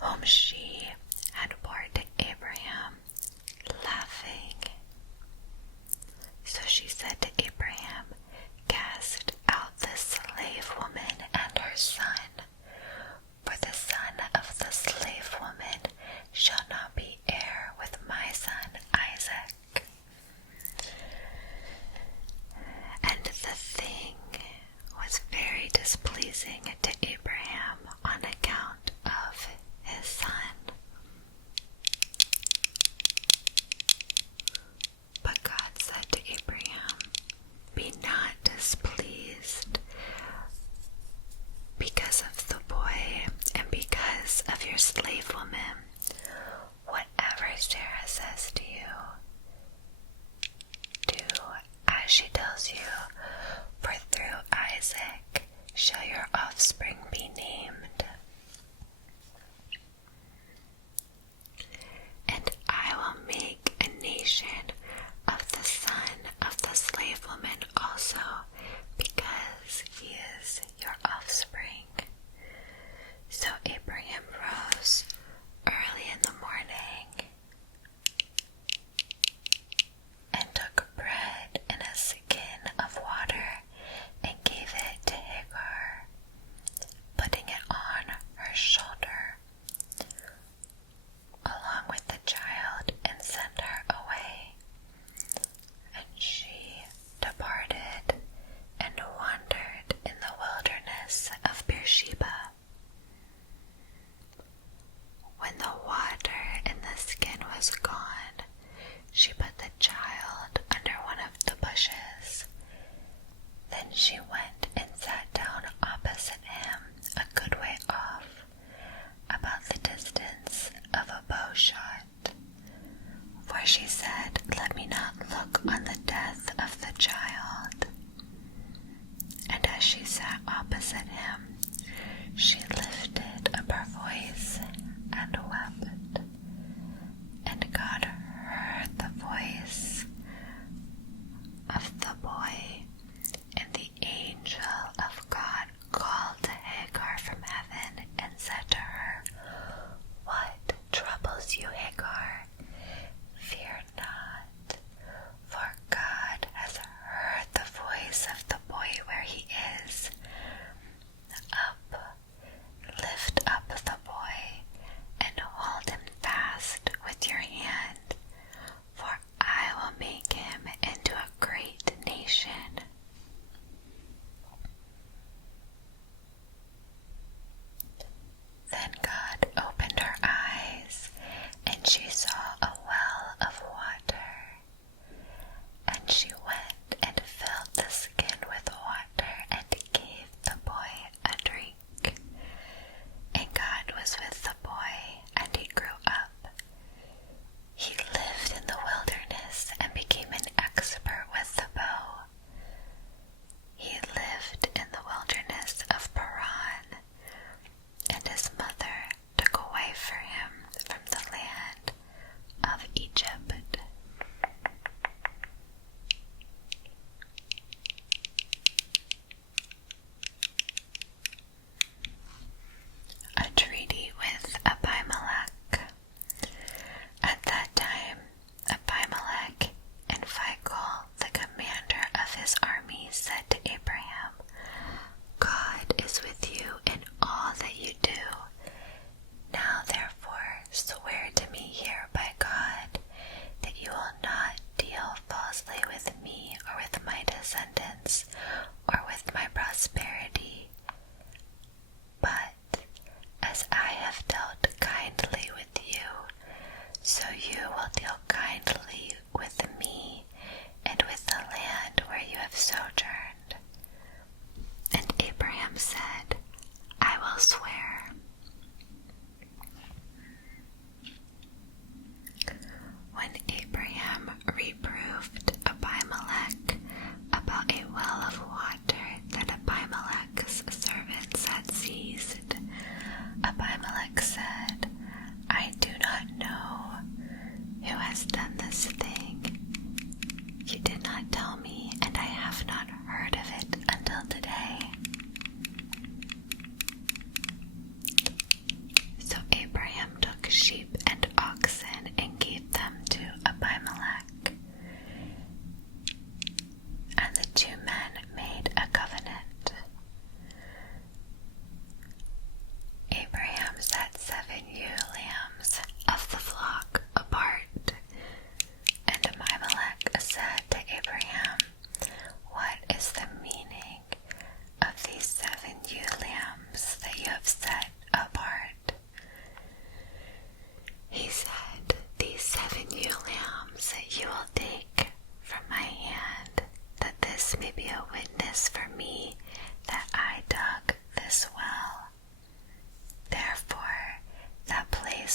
whom she had borne to Abraham, laughing. So she said to Abraham, "Cast out the slave woman and her son, for the son of the slave woman shall not be heir with my son Isaac." And the thing was very displeasing to Abraham on account of his son. But God said to Abraham, "Be not displeased because of the boy and because of your slave woman. Whatever Sarah says to you, do as she tells you, for through Isaac shall your offspring be named. And I will make a nation of the son of the slave woman also, because he is your offspring." So Abraham rose early in the morning and took bread in a skin of water and gave it to Hagar, putting it on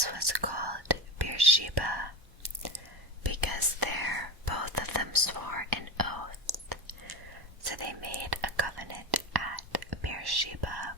place was called Beersheba, because there both of them swore an oath. So they made a covenant at Beersheba.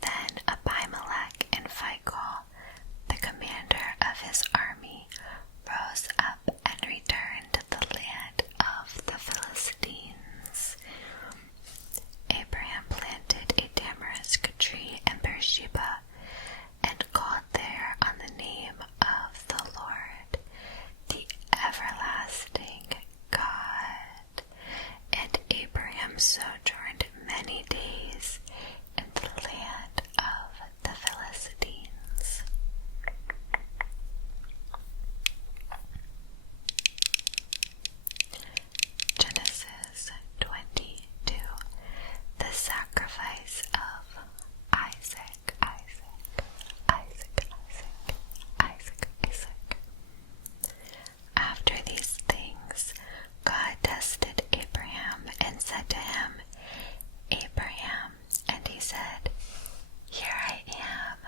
Then Abimelech and Phicol, the commander of his army, rose up and returned to the land of the Philistines. Abraham planted a tamarisk tree in Beersheba and called there on the name of the Lord, the everlasting God. And Abraham sojourned many days in the land of the Philistines. Genesis 22. The sacrifice of Isaac. After these things, God tested Abraham and said to him, Abraham, and he said, Here I am.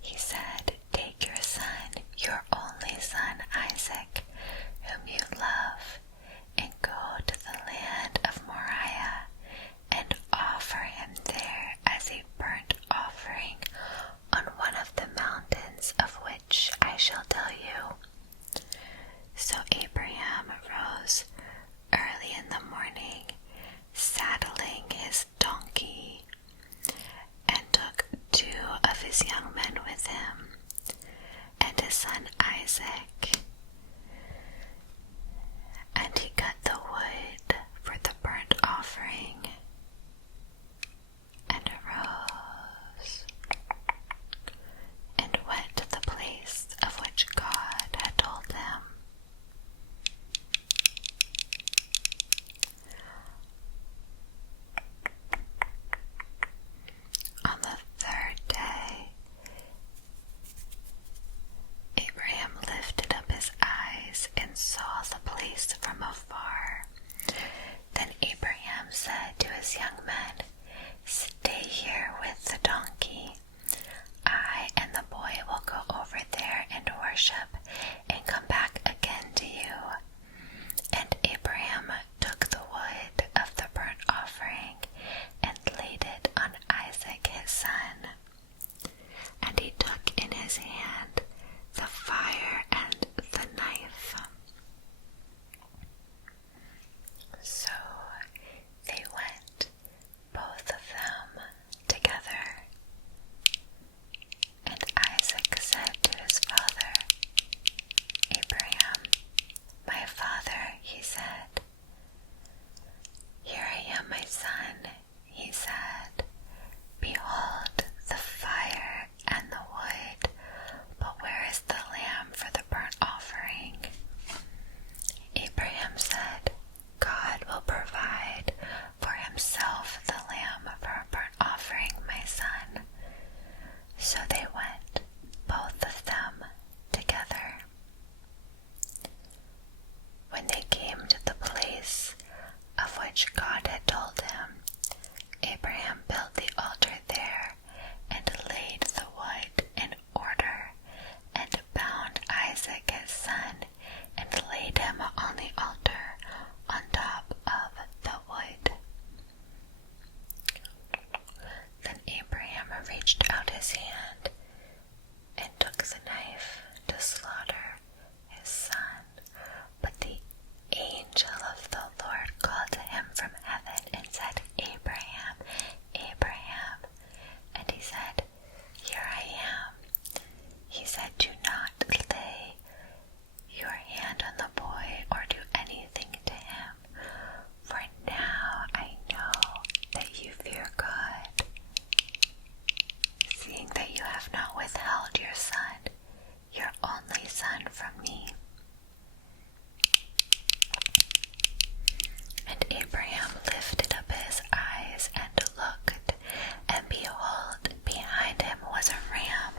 He said, Take your son, your only son Isaac, whom you love, and go to the land of Moriah, and offer him there as a burnt offering on one of the mountains of which I shall tell you. So Abraham rose early in the morning, saddling his donkey, and took 2 of his young men with him, and his son Isaac. And he cut the wood for the burnt offering, and arose, and went to the place of which God had told him. On the 3rd day, Abraham lifted up his eyes and saw the place from afar. Then Abraham said to his young men, Stay here with the donkey. I and the boy will go over there and worship and come back again to you. And Abraham took the wood of the burnt offering and laid it on Isaac his son. And he took in his hand the fire and the knife. So they went, both of them, together. And Isaac said to his father, Abraham, My father, he said. Here I am, my son, he said. Behold the fire and the wood, but where is the lamb for the burnt offering? Abraham said, God will provide for himself the lamb for a burnt offering, my son. So they went, both of them, together. When they came to the place of which God had told him, Abraham built the altar there and laid the wood in order, and bound Isaac his son, and laid him on the altar on top of the wood. Then Abraham reached out his hand and took the knife to slaughter his son. But the angel of the Lord called to him from heaven and said, Abraham, Abraham. And he said, Here I am. He said, Do not lay your hand on the boy or do anything to him, for now I know that you fear God, seeing that you have not withheld your son, your only son, from me. And Abraham lifted up his eyes and looked, and behold, behind him was a ram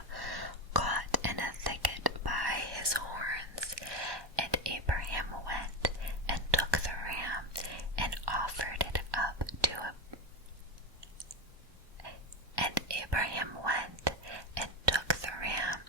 caught in a thicket by his horns. And Abraham went and took the ram and offered it up to him. And Abraham went and took the ram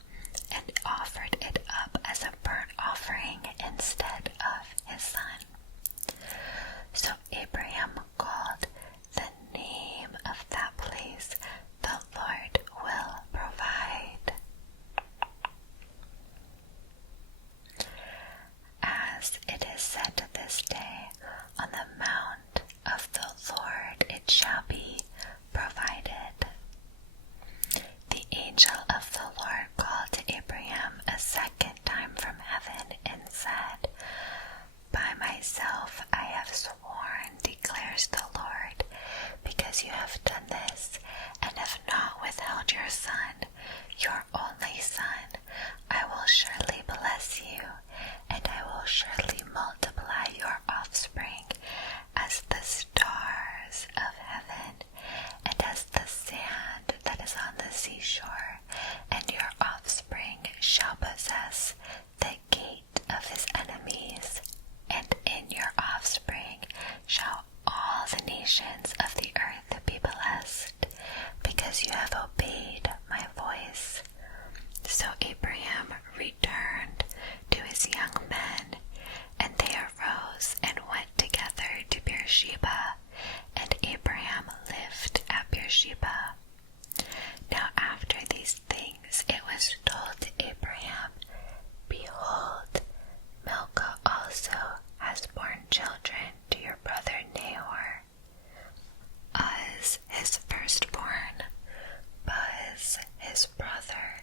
Abraham's brother,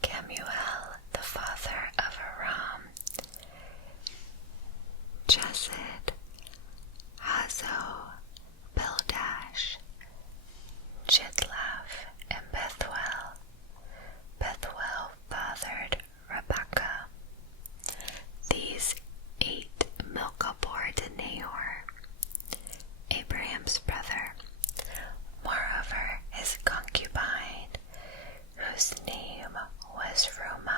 Kemuel, the father of Aram, Chesed, Hazo, Pildash, Chidlaph, and Bethuel. Bethuel fathered Rebekah. These 8 Milcah bore to Nahor, Abraham's brother. Moreover, his concubine, whose name was Reumah,